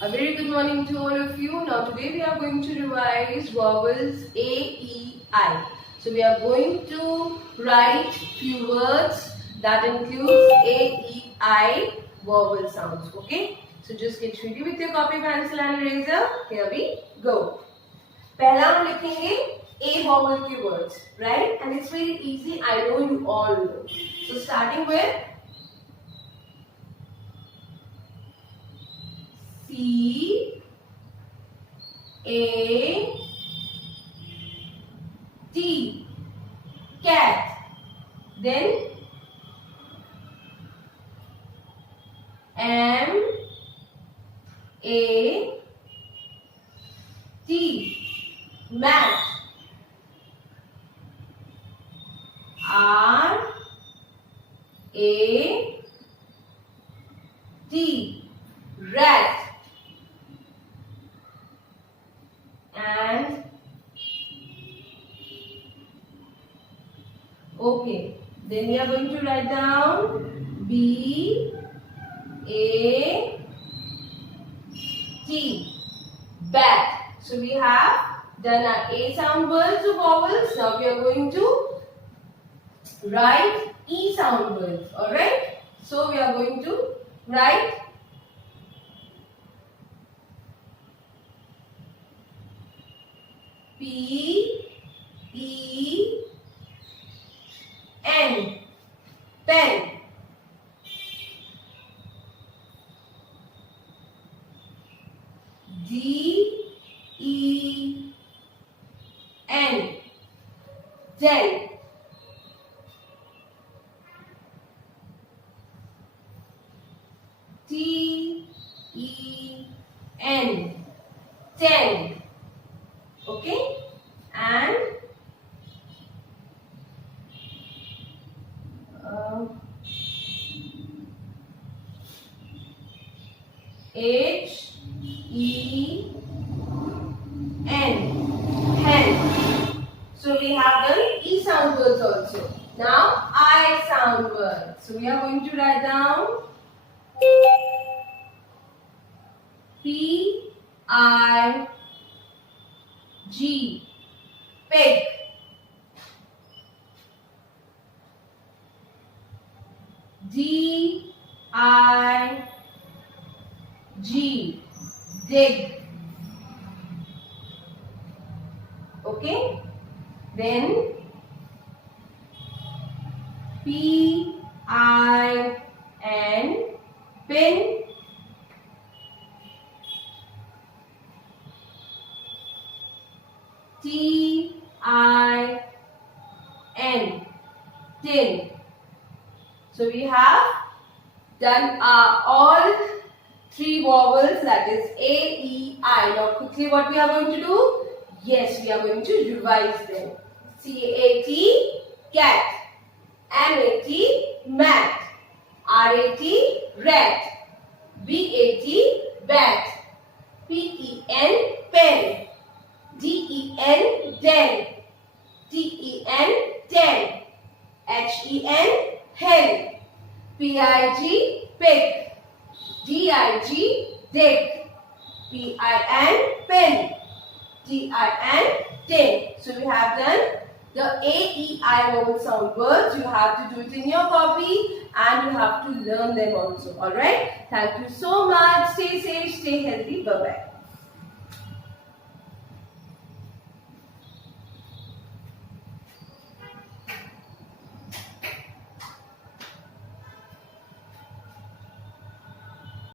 A very good morning to all of you. Now today we are going to revise vowels A, E, I. So we are going to write few words that includes A, E, I vowel sounds. Okay. So just get ready with your copy, pencil and eraser. Here we go. पहला हम लिखेंगे A vowel के words, right? And it's very easy. I know you all know. So starting with C A T, cat. Then M A T, mat. R A T, rat. And okay, then we are going to write down B A T, bat. So we have done our A sound words of vowels. Now we are going to write E sound words. Alright. So we are going to write P E N, pen. D E N, den. T E N, ten. Okay, and H E N, hen. So we have done E sound words also. Now I sound words. So we are going to write down P I G, pig. D I G, dig. Okay, then P I N, pin. T I N, tin. So we have done all three vowels, that is A, E, I. Now quickly what we are going to do? Yes, we are going to revise them. C-A-T, cat. M-A-T, mat. R-A-T, rat. B-A-T, bat. P-E-N, pen. D-E-N, den. T-E-N, ten. H-E-N, hen. P-I-G, pig. D-I-G, dig. P-I-N, pen. T-I-N, tin. So we have done the A, E, I vowel sound words. You have to do it in your copy and you have to learn them also. Alright? Thank you so much. Stay safe, stay healthy. Bye-bye.